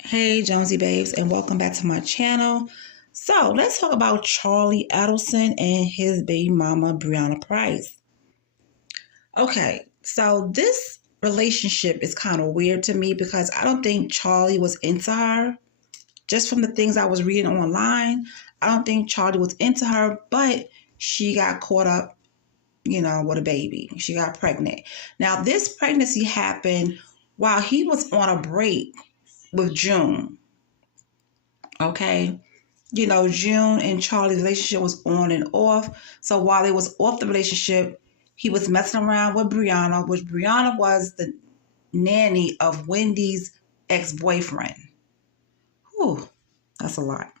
Hey Jonesy babes, and welcome back to my channel. So let's talk about Charlie Adelson and his baby mama Brianna Price. Okay, so this relationship is kind of weird to me because I don't think Charlie was into her. Just from the things I was reading online, I don't think Charlie was into her, but she got caught up, with a baby. She got pregnant. Now, this pregnancy happened while he was on a break with June. Okay. June and Charlie's relationship was on and off. So while they was off the relationship, he was messing around with Brianna, which Brianna was the nanny of Wendy's ex-boyfriend. Whew, that's a lot.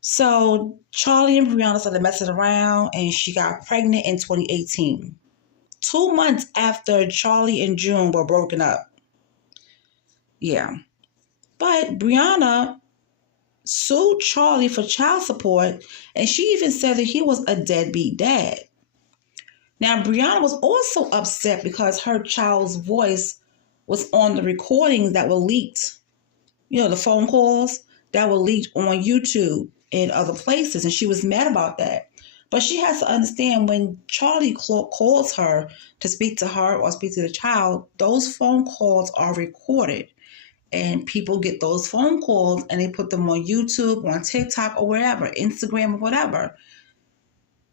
So Charlie and Brianna started messing around and she got pregnant in 2018. 2 months after Charlie and June were broken up. Yeah. But Brianna sued Charlie for child support, and she even said that he was a deadbeat dad. Now, Brianna was also upset because her child's voice was on the recordings that were leaked, the phone calls that were leaked on YouTube and other places, and she was mad about that. But she has to understand when Charlie calls her to speak to her or speak to the child, those phone calls are recorded. And people get those phone calls and they put them on YouTube, on TikTok, or wherever, Instagram, or whatever.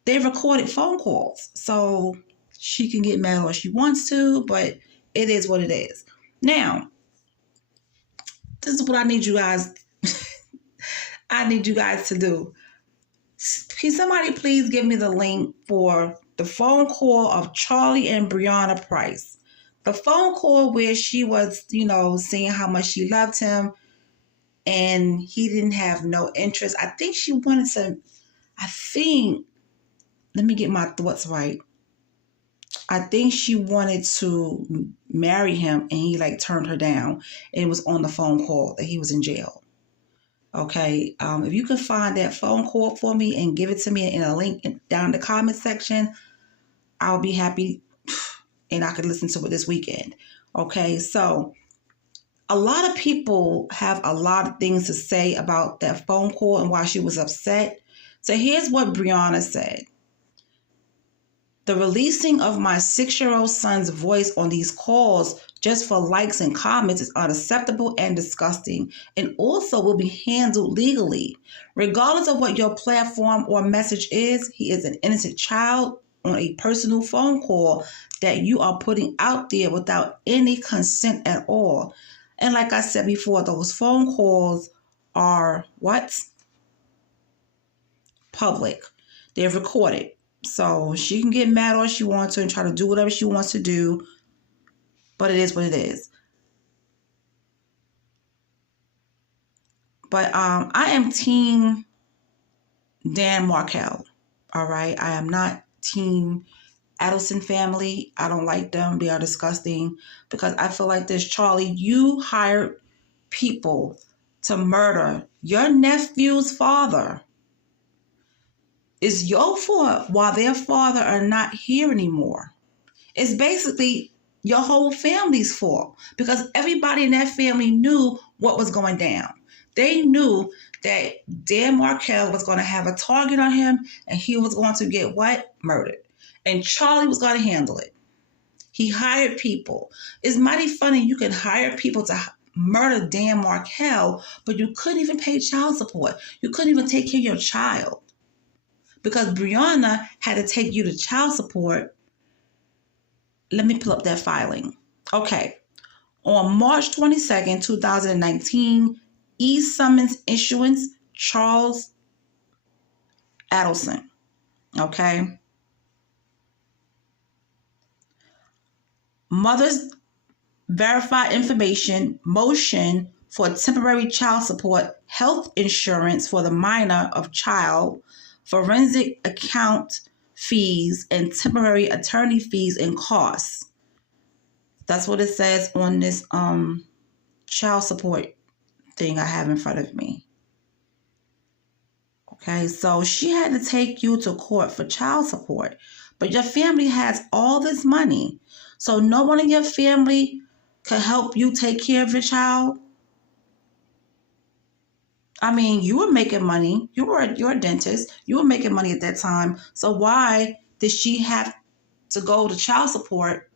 They recorded phone calls. So she can get mad all she wants to, but it is what it is. Now, this is what I need you guys. I need you guys to do. Can somebody please give me the link for the phone call of Charlie and Brianna Price? The phone call where she was, saying how much she loved him and he didn't have no interest. I think she wanted to, let me get my thoughts right. I think she wanted to marry him and he turned her down. And it was on the phone call that he was in jail. Okay. If you could find that phone call for me and give it to me in a link down in the comment section, I'll be happy and I could listen to it this weekend. Okay. So a lot of people have a lot of things to say about that phone call and why she was upset. So here's what Brianna said. The releasing of my 6-year-old son's voice on these calls just for likes and comments is unacceptable and disgusting, and also will be handled legally. Regardless of what your platform or message is, he is an innocent child on a personal phone call that you are putting out there without any consent at all. And like I said before, those phone calls are what? Public. They're recorded. So she can get mad all she wants to and try to do whatever she wants to do. But it is what it is. But I am team Dan Markel. All right. I am not team Adelson family. I don't like them. They are disgusting because I feel like this, Charlie, you hired people to murder your nephew's father. It's your fault while their father are not here anymore. It's basically your whole family's fault because everybody in that family knew what was going down. They knew that Dan Markel was going to have a target on him and he was going to get what? Murdered. And Charlie was going to handle it. He hired people. It's mighty funny you can hire people to murder Dan Markel, but you couldn't even pay child support. You couldn't even take care of your child. Because Brianna had to take you to child support. Let me pull up that filing. Okay. On March 22nd, 2019, e-summons issuance, Charles Adelson. Okay. Mother's verified information, motion for temporary child support, health insurance for the minor of child, forensic account fees, and temporary attorney fees and costs. That's what it says on this child support thing I have in front of me. Okay, so she had to take you to court for child support, but your family has all this money. So no one in your family could help you take care of your child. I mean, you were making money. You're a dentist. You were making money at that time. So why did she have to go to child support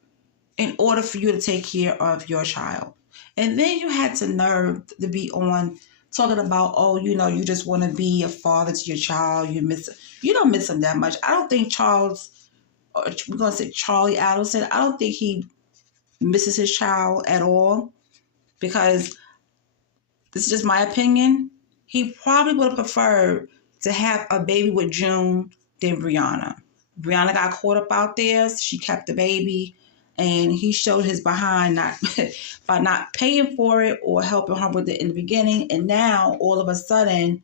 in order for you to take care of your child? And then you had the nerve to be on talking about, oh, you just want to be a father to your child. You don't miss him that much. I don't think we're going to say Charlie Adelson, I don't think he misses his child at all, because this is just my opinion. He probably would have preferred to have a baby with June than Brianna. Brianna got caught up out there. So she kept the baby, and he showed his behind not by not paying for it or helping her with it in the beginning. And now all of a sudden,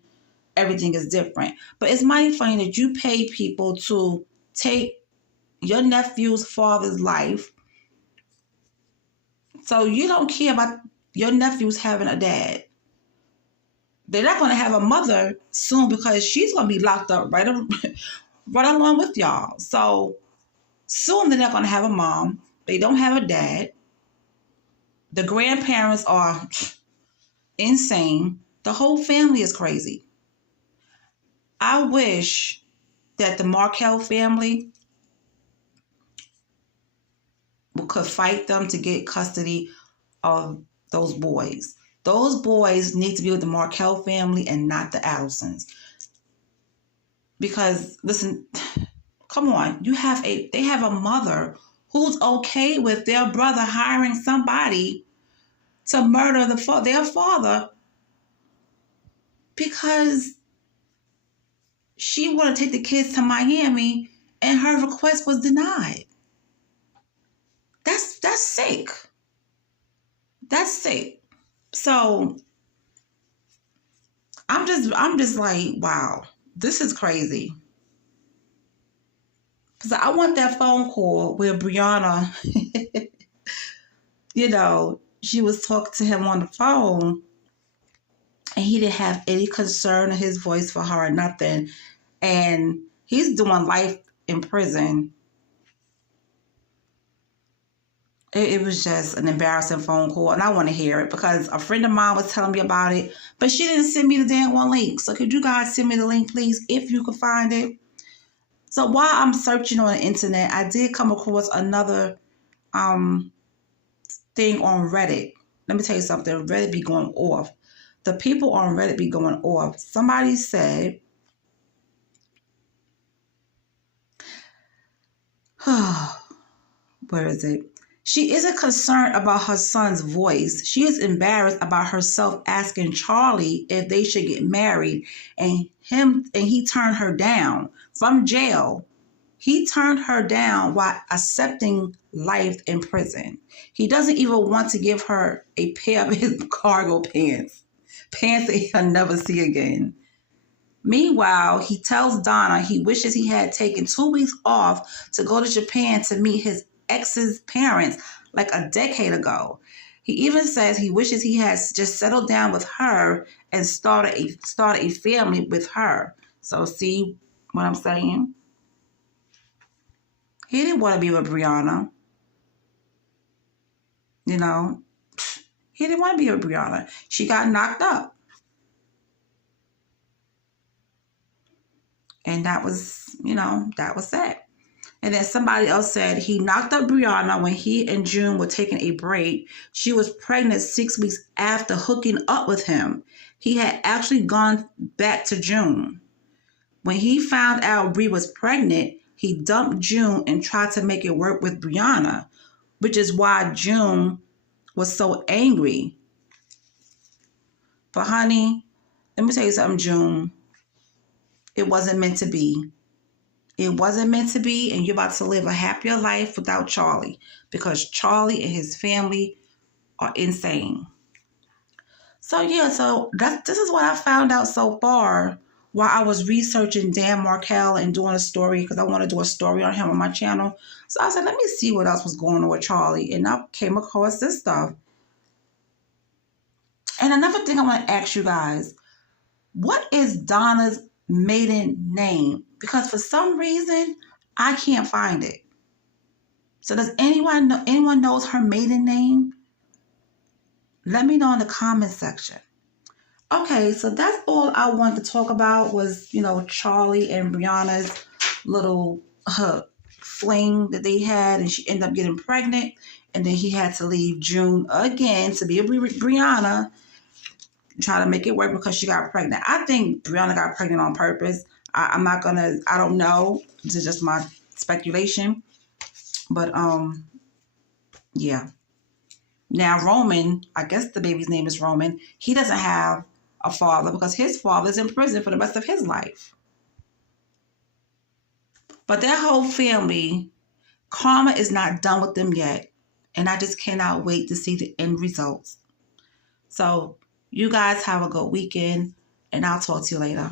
everything is different. But it's mighty funny that you pay people to take your nephew's father's life, so you don't care about your nephews having a dad. They're not going to have a mother soon because she's going to be locked up right along with y'all. So soon they're not going to have a mom. They don't have a dad. The grandparents are insane. The whole family is crazy. I wish that the Markel family could fight them to get custody of those boys. Those boys need to be with the Markel family and not the Adelsons. Because, listen, come on, they have a mother who's okay with their brother hiring somebody to murder their father because she wanted to take the kids to Miami and her request was denied. That's sick. That's sick. So I'm just like, wow, this is crazy. Because I want that phone call where Brianna, she was talking to him on the phone and he didn't have any concern in his voice for her or nothing. And he's doing life in prison. It was just an embarrassing phone call, and I want to hear it because a friend of mine was telling me about it, but she didn't send me the damn one link. So could you guys send me the link, please, if you can find it? So while I'm searching on the internet, I did come across another thing on Reddit. Let me tell you something. Reddit be going off. The people on Reddit be going off. Somebody said, where is it? She isn't concerned about her son's voice. She is embarrassed about herself asking Charlie if they should get married, and he turned her down from jail. He turned her down while accepting life in prison. He doesn't even want to give her a pair of his cargo pants that he'll never see again. Meanwhile, he tells Donna he wishes he had taken 2 weeks off to go to Japan to meet his ex's parents like a decade ago. He even says he wishes he had just settled down with her and started a family with her. So see what I'm saying? He didn't want to be with Brianna. He didn't want to be with Brianna. She got knocked up. And that was that. And then somebody else said he knocked up Brianna when he and June were taking a break. She was pregnant 6 weeks after hooking up with him. He had actually gone back to June. When he found out Bree was pregnant, he dumped June and tried to make it work with Brianna, which is why June was so angry. But honey, let me tell you something, June. It wasn't meant to be. It wasn't meant to be, and you're about to live a happier life without Charlie because Charlie and his family are insane. So this is what I found out so far while I was researching Dan Markel and doing a story because I want to do a story on him on my channel. So I said, let me see what else was going on with Charlie, and I came across this stuff. And another thing I want to ask you guys, what is Donna's maiden name? Because for some reason, I can't find it. So does anyone knows her maiden name? Let me know in the comment section. Okay, so that's all I wanted to talk about was, Charlie and Brianna's little fling that they had, and she ended up getting pregnant, and then he had to leave June again to be with Brianna, try to make it work because she got pregnant. I think Brianna got pregnant on purpose. I don't know. This is just my speculation. But, yeah. Now, Roman, I guess the baby's name is Roman, he doesn't have a father because his father's in prison for the rest of his life. But that whole family, karma is not done with them yet. And I just cannot wait to see the end results. So, you guys have a good weekend, and I'll talk to you later.